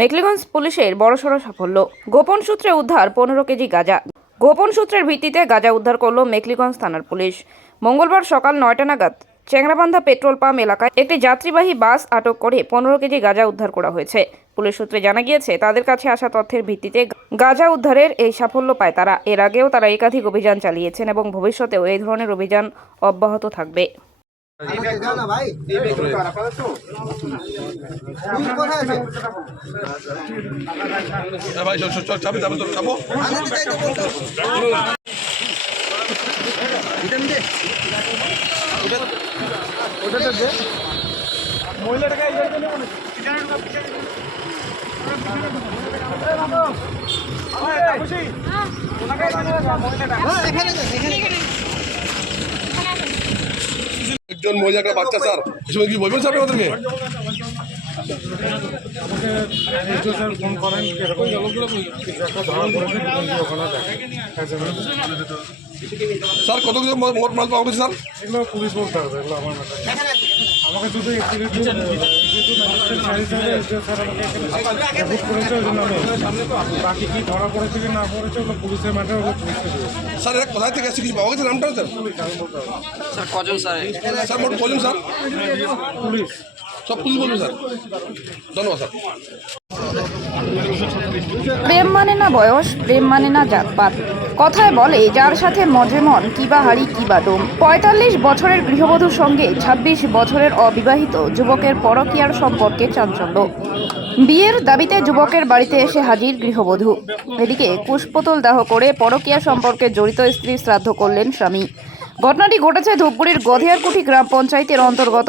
মেখলিগঞ্জ পুলিশের বড়সড় সাফল্য। গোপন সূত্রে উদ্ধার 15 কেজি গাঁজা। গোপন সূত্রের ভিত্তিতে গাঁজা উদ্ধার করল মেখলিগঞ্জ থানার পুলিশ। মঙ্গলবার সকাল 9টা নাগাদ চেংরাবান্ধা পেট্রোল পাম্প এলাকায় একটি যাত্রীবাহী বাস আটক করে 15 কেজি গাঁজা উদ্ধার করা হয়েছে। পুলিশ সূত্রে জানা গিয়েছে, তাদের কাছে আসা তথ্যের ভিত্তিতে গাঁজা উদ্ধারের এই সাফল্য পায় তারা। এর আগেও তারা একাধিক অভিযান চালিয়েছেন এবং ভবিষ্যতেও এই ধরনের অভিযান অব্যাহত থাকবে। একজন মহিলা একটা বাচ্চা স্যার, এসব কি বলবেন স্যার আমাদেরকে? স্যার ফোন করেন এরকম একটা ধরা পড়েছে ওখানে স্যার কত কিছু মোট মাল পাওয়া গেছে স্যার? এগুলো পুলিশ বলতে হবে, এগুলো আমার আমাকে শুধু স্যার আমাকে করেছে ওই জন্য বাকি কি ধরা পড়েছে কি না পড়েছে ওগুলো পুলিশের ম্যাটার, ওগুলো পুলিশকে দেবে। স্যার এরা কোথায় থেকে এসে কিছু পাওয়া গেছে নামটা স্যার? স্যার কজন স্যার? স্যার মোট কজন স্যার? পুলিশ সব পুলিশ বলবে স্যার। ধন্যবাদ স্যার। প্রেম মানে না বয়স, প্রেম মানে না জাতপাত। কথায় বলে, যার সাথে মজে মন কিবা হাড়ি কিবা ডোম। 45 বছরের গৃহবধূর সঙ্গে 26 বছরের অবিবাহিত যুবকের পরকীয়ার সম্পর্কে চাঞ্চল্য। বিয়ের দাবিতে যুবকের বাড়িতে এসে হাজির গৃহবধূ। এদিকে কুশপুতুল দাহ করে পরকীয়া সম্পর্কে জড়িত স্ত্রী শ্রাদ্ধ করলেন স্বামী। ঘটনাটি ঘটেছে ধূপগুড়ির গধিয়ারকুঠি গ্রাম পঞ্চায়েতের অন্তর্গত